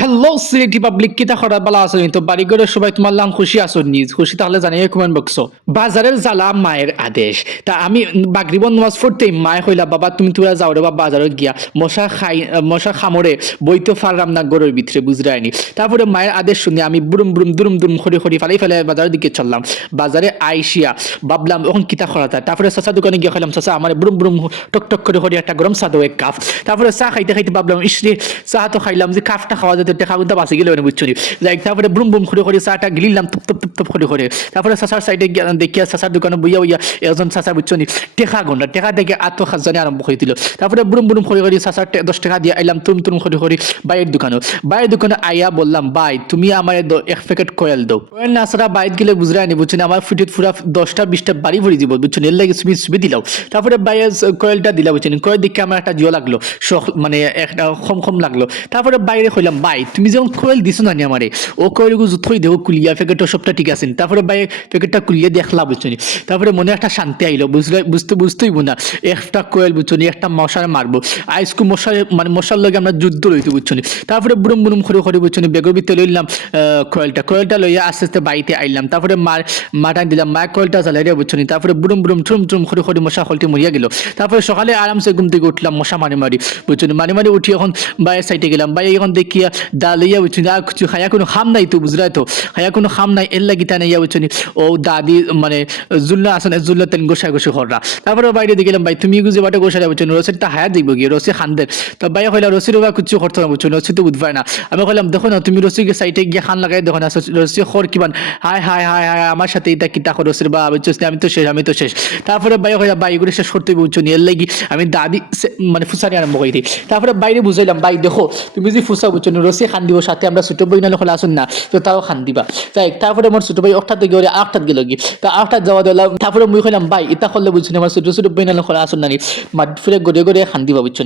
Hello Sylheti public কিতা খরা বালা আসনি তো বাড়িঘরের সবাই তোমার লাম খুশি আসো নিজ। খুশি তাহলে জানিয়ে কমেন্ট বক্স বাজারের জ্বালা, মায়ের আদেশ। তা আমি বাগরিব নামাজ পড়তেই মায় কইলা, বাবা, তুমি তোরা যাও রে বা বাজারে গিয়া। মশা খাই, মশা খামরে বইতে ফারলাম না গরুর ভিতরে বুঝরায়নি তারপরে মায়ের আদেশ শুনে আমি বুরুম বুরুম দুরুম দুরুম খড়ি খড়ি ফালাই ফেলে বাজারের দিকে চললাম। বাজারে আইসিয়া, ভাবলাম এখন কিতা খরা তা তারপরে চাচা দোকানে গিয়ে খাইলাম চাচা আমার বুরুম বুরুম টক টক করে খড়ি একটা গরম চা দাও এক কাপ। তারপরে চা খাইতে খাইতে ভাবলাম ইসরে চা তো খাইলাম যে কাপটা খাওয়া যেত টেকা কিন্তু বাঁচি গেলে বুঝছ নি। যাই, তারপরে বুম বুম করে করে চাটা গিলিলাম তুপ তুপ তুপ তুপ করে তারপরে চাচার সাইডে দেখিয়া চাচার দোকানে বইয়া বইয়া এজন চাচা বুঝছ নি টেকা গন্ডা টেকা দেখে আত্ম সাতজনে আরম্ভ করে দিল। তারপরে বুরুম বুরুম করে করে চাচার দশ টাকা দিয়ে আইলাম তুম তুম করে করে বাইয়ের দোকানে বাইয়ের দোকানে আইয়া বললাম, বাই, তুমি আমার এক প্যাকেট কয়েল দাও। কয়েল না সারা বাইর গেলে বুঝরাই নি বুঝছ আমার ফুটিত ফুরা দশটা, বিশটা বাড়ি ভরি দিব বুঝছ এর লাগে সুবি সুবি দিলাও। তারপরে বাইয়ের কয়েলটা দিলা বুঝছ কয়েল দেখে আমার একটা জিও লাগল শখ মানে একটা খম খম লাগল। তারপরে বাইরে কইলাম, বাই, তুমি যখন কয়েল দিছো না নি আমারে ও কয়েল গু থই দেবো কুলিয়া প্যাকেটটা সবটা ঠিক আছে তারপরে বাই প্যাকেটটা কুলিয়ে দেখলা বুঝছ তারপরে মনে একটা শান্তি আইলো বুঝলে বুঝতে বুঝতেই না। একটা কয়েল বুঝছ একটা মশার মারবো। আইসকু মশার মানে মশার লগে আমরা যুদ্ধ লইতে বুঝছ তারপরে বুড়ুম বুড়ুম করে করে বুঝছ নি, বেগর ভিতরে লইলাম কয়েলটা কয়েলটা লইয়া আস্তে আস্তে বাড়িতে আইলাম। তারপরে মার মাটাই দিলাম মা কয়েলটা জ্বালাই রে বুঝছ তারপরে বুড়ুম বুড়ুম ঠুম ঠুম করে করে মশা হলটি মরিয়া গেল। তারপরে সকালে আরামসে ঘুম থেকে উঠলাম মশা মারি মারি বুঝছ নি। মারি মারি উঠি এখন বাইরের সাইডে গেলাম। বাইরে এখন দেখিয়া দা লইয়া বুঝছ আর কিছু খায়া কোনো খাম নাই তো বুঝলাই তো? খায়া কোনো খাম নাই এর লাগি তাই বুঝছ নি। ও দাদি মানে জুল্লা আছে না জুল্লা তেন গোসাই গোসা খররা তারপরে বাইরে দিয়ে ভাই তুমি গুজে বাটে বুঝছ নি, রসির তা হায়া দিব গিয়ে রসি খান্দের। তো ভাই কইলা রসির বা কিছু করতে না বুঝছ রসি তো বুঝবাই না। আমি কইলাম দেখো না তুমি রসি সাইডে গিয়ে খান লাগাই দেখো না রসি খর কিমান হায় হায় হায় হায় আমার সাথে এটা কিতা করো রসির বা বুঝছ আমি তো শেষ আমি তো শেষ। তারপরে ভাই কইলা ভাই এগুলো শেষ করতে বুঝছ নি, এর লাগি আমি দাদি মানে ফুসানি আরম্ভ করি দিই তারপরে বাইরে বুঝাইলাম ভাই দেখো তুমি যদি ফুসা বুঝছ নি, রসি খান দিব সাথে আমরা ছোট বই নাহলে খোলা আসুন না তো তাও খান দিবা। তাই তারপরে আমার ছোট ভাই অকটাতে গিয়ে আটটাত গেল গিয়ে। তা আটটাত যাওয়া দিলাম তারপরে মুই কইলাম, ভাই এটা করলে বুঝছ আমার ছোট ছোট বই নাহলে খোলা আসুন না নি মাঠ ফিরে গড়ে গড়ে খান দিবা বুঝছ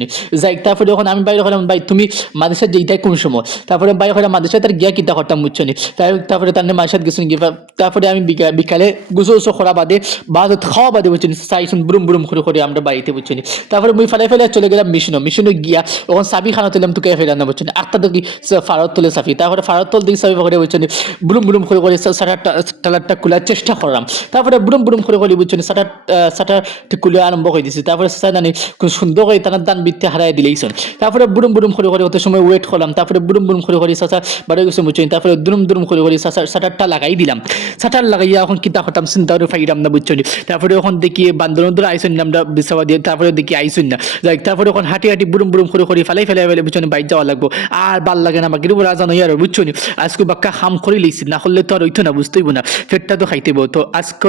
যাই, তারপরে যখন আমি বাইরে হলাম, ভাই, তুমি মাদেশার যেইটাই কোন সময়? তারপরে বাইরে হলাম মাদেশার তার গিয়া কিতা করতাম বুঝছ তারপরে তার মাসাদ গেছেন গিয়ে, তারপরে আমি বিকালে গুছো উসো খরা বাদে বাদ খাওয়া বাদে বুঝছ নি চাইছুন বুরুম বুরুম করে করে আমরা বাড়িতে বুঝছ তারপরে মুই ফেলে ফেলে চলে গেলাম মিশনো। মিশনো গিয়া ওখান সাবি খানা তুলাম তোকে ফেরান না বুঝছ আটটা তো কি ফারত তোলে সাফি তারপরে ফারত তোল দিকে সাবি পকড়ে বুঝছ বুরুম বুরুম করে করে সাটারটা টালারটা খোলার চেষ্টা করলাম। তারপরে বুরুম বুরুম করে করে বুঝছ নি সাটার সাটার খুলে আরম্ভ করে দিছি। তারপরে খুব সুন্দর করে তার দান বৃত্তি হারাই দিলেইছন তারপরে বুরুম বুরুম করে করে হতে সময় ওয়েট করলাম। তারপরে বুরুম বুরুম করে করে সাসা বাড়ি গেছে বুঝছ নি তারপরে দুরুম দুরুম করে করে সাসা সাটারটা লাগাই দিলাম। সাটার লাগাইয়া এখন কিতা হতাম চিন্তা করে ফাইরাম না বুঝছ নি তারপরে এখন দেখি বান্দর ধরে আইসন না, আমরা দিয়ে, তারপরে দেখি আইসন না। যাই তারপরে এখন হাঁটি হাঁটি বুরুম বুরুম করে করে ফেলাই ফেলাই ফেলে বুঝছ নি বাইর যাওয়া লাগবো। আর ভালো লাগে না আমাকে রাজা আর বুঝছ নি আজকে বাক্কা হাম করে লইছি, না হলে তো আর ওইতো না বুঝতেইব না ফেটটা তো খাইতেইব। তো আজকে